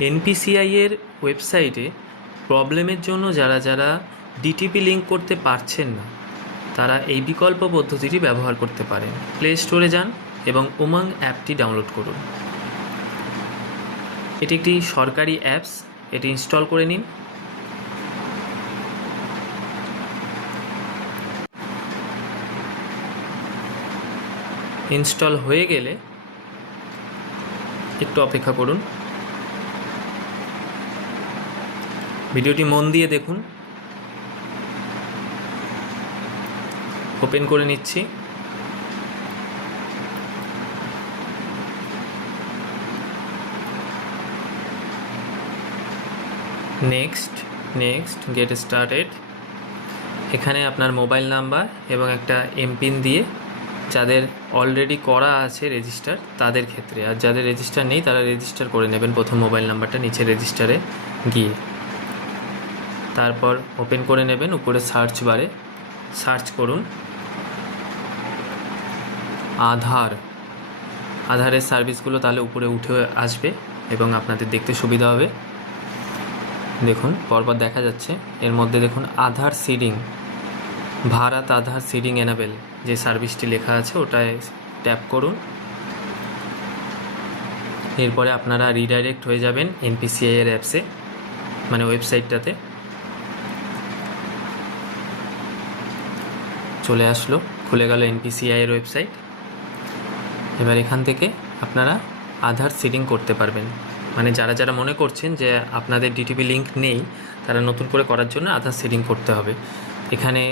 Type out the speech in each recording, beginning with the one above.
NPCI এর ওয়েবসাইটে প্রবলেমের জন্য যারা ডিটিপি লিঙ্ক করতে পারছেন না তারা এই বিকল্প পদ্ধতিটি ব্যবহার করতে পারেন। প্লে স্টোরে যান এবং উমঙ্গ অ্যাপটি ডাউনলোড করুন। এটি একটি সরকারি অ্যাপস, এটি ইনস্টল করে নিন। ইনস্টল হয়ে গেলে একটু অপেক্ষা করুন। ভিডিওটি মন দিয়ে দেখুন। ওপেন করে নিচ্ছি। Next get started. এখানে আপনার মোবাইল নাম্বার এবং একটা এমপিন দিয়ে যাদের অলরেডি করা আছে রেজিস্টার তাদের ক্ষেত্রে, আর যাদের রেজিস্টার নেই তারা রেজিস্টার করে নেবেন প্রথম মোবাইল নাম্বারটা নিচে রেজিস্টারে গিয়ে। তারপর ওপেন করে নেবেন। উপরে সার্চ বারে সার্চ করুন আধারের সার্ভিসগুলো, তাহলে উপরে উঠে আসবে এবং আপনাদের দেখতে সুবিধা হবে। দেখুন পরপর দেখা যাচ্ছে। এর মধ্যে দেখুন আধার সিডিং, ভারত আধার সিডিং এনাবেল যে সার্ভিসটি লেখা আছে ওটায় ট্যাপ করুন। এরপরে আপনারা রিডাইরেক্ট হয়ে যাবেন এনপিসিআই এর অ্যাপসে, মানে ওয়েবসাইটটাতে। চলে আসলো, খুলে গেল এনপিসিআই এর ওয়েবসাইট। এবার এখান থেকে আপনারা আধার সিডিং করতে পারবেন। মানে যারা মনে করছেন যে আপনাদের ডিটিপি লিঙ্ক নেই তারা নতুন করে করার জন্য আধার সিডিং করতে হবে। এখানে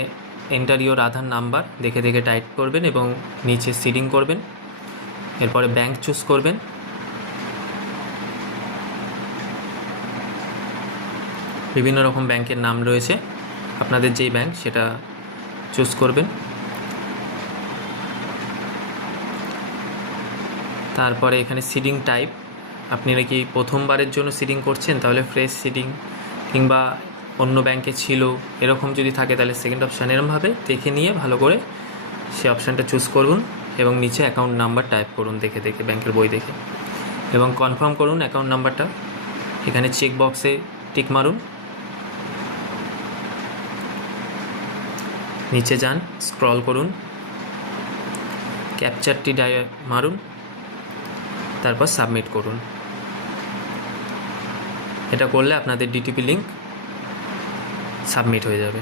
এন্টার ইওর আধার নাম্বার দেখে টাইপ করবেন এবং নিচে সিডিং করবেন। এরপরে ব্যাংক চুজ করবেন। বিভিন্ন রকম ব্যাংকের নাম রয়েছে, আপনাদের যেই ব্যাংক সেটা চুজ করবেন। তারপরে এখানে সিডিং টাইপ, আপনি নাকি প্রথমবারের জন্য সিডিং করছেন তাহলে ফ্রেশ সিডিং, কিংবা অন্য ব্যাংকে ছিল এরকম যদি থাকে তাহলে সেকেন্ড অপশান। এরকমভাবে দেখে নিয়ে ভালো করে সে অপশানটা চুজ করুন এবং নিচে অ্যাকাউন্ট নাম্বার টাইপ করুন দেখে ব্যাংকের বই দেখে, এবং কনফার্ম করুন অ্যাকাউন্ট নাম্বারটা। এখানে চেক বক্সে টিক মারুন। নিচে যান, স্ক্রল করুন, ক্যাপচারটি মারুন, তারপর সাবমিট করুন। এটা করলে আপনাদের ডিটিপি লিঙ্ক সাবমিট হয়ে যাবে।